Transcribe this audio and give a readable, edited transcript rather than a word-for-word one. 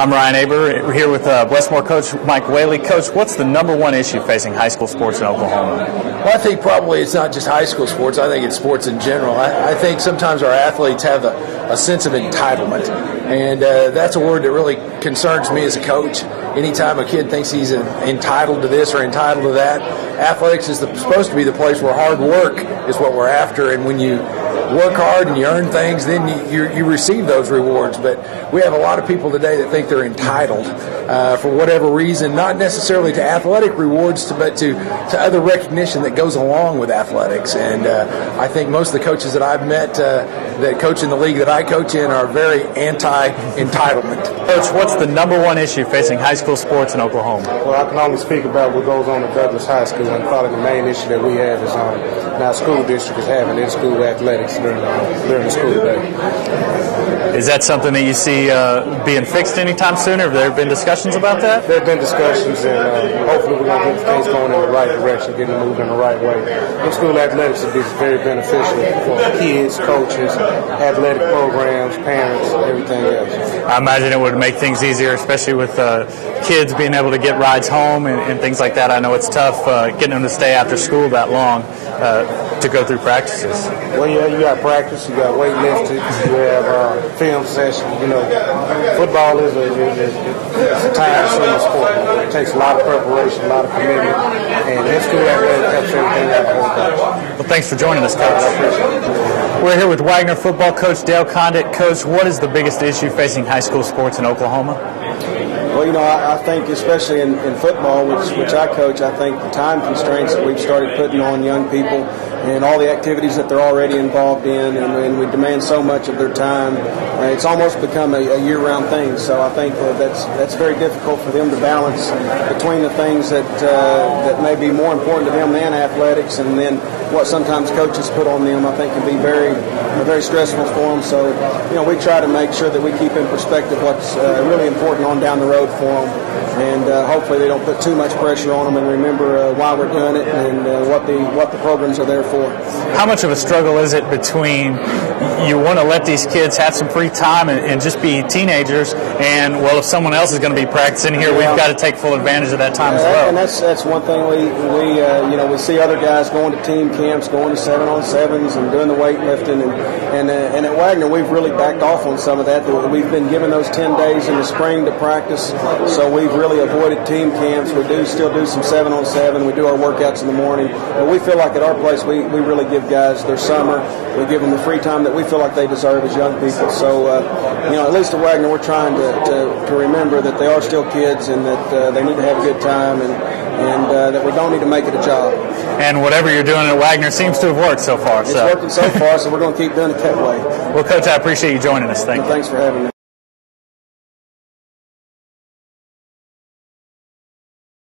I'm Ryan Aber, we're here with Westmoore coach Mike Whaley. Coach, what's the number one issue facing high school sports in Oklahoma? Well, I think probably it's not just high school sports. I think it's sports in general. I think sometimes our athletes have a sense of entitlement, and that's a word that really concerns me as a coach. Anytime a kid thinks he's entitled to this or entitled to that, athletics is supposed to be the place where hard work is what we're after, and when you work hard and you earn things, then you receive those rewards. But we have a lot of people today that think they're entitled for whatever reason, not necessarily to athletic rewards, but to other recognition that goes along with athletics. And I think most of the coaches that I've met that coach in the league that I coach in are very anti-entitlement. Coach, what's the number one issue facing high school sports in Oklahoma? Well, I can only speak about what goes on at Douglas High School, and probably the main issue that we have is our school district is having in-school athletics during the school day. Is that something that you see being fixed anytime soon? Have there been discussions about that? There have been discussions, and hopefully we're going to get things going in the right direction, getting moved in the right way. In-school athletics would be very beneficial for kids, coaches, athletic programs, parents, everything else. I imagine it would make things easier, especially with kids being able to get rides home and things like that. I know it's tough getting them to stay after school that long to go through practices. Well, yeah, you got practice, you got weightlifting, you have film session. You know, football is a time-consuming sport. It takes a lot of preparation, a lot of commitment, and in-school athletics helps everything out the whole time. Well, thanks for joining us, Coach. I appreciate it. We're here with Wagoner football coach Dale Condict. Coach, what is the biggest issue facing high school sports in Oklahoma? Well, you know, I think especially in football, which I coach, I think the time constraints that we've started putting on young people and all the activities that they're already involved in, and we demand so much of their time, it's almost become a year-round thing. So I think that's very difficult for them to balance between the things that may be more important to them than athletics, and then what sometimes coaches put on them, I think, can be very stressful for them. So, you know, we try to make sure that we keep in perspective what's really important on down the road for them, and hopefully they don't put too much pressure on them, and remember why we're doing it and what the programs are there for. How much of a struggle is it between you want to let these kids have some free time and just be teenagers, and, well, if someone else is going to be practicing here, we've got to take full advantage of that time as well? And that's one thing we see other guys going to team camps, going to 7-on-7s and doing the weightlifting, and at Wagoner we've really backed off on some of that. We've been given those 10 days in the spring to practice, so we've really avoided team camps. We still do some 7-on-7. We do our workouts in the morning, but we feel like at our place we really give guys their summer. We give them the free time that we feel like they deserve as young people. So, you know, at least at Wagoner, we're trying to remember that they are still kids and that they need to have a good time and that we don't need to make it a job. And whatever you're doing at Wagoner seems to have worked so far. It's working so far, so we're going to keep doing it that way. Well, Coach, I appreciate you joining us. Thank you. Thanks for having me.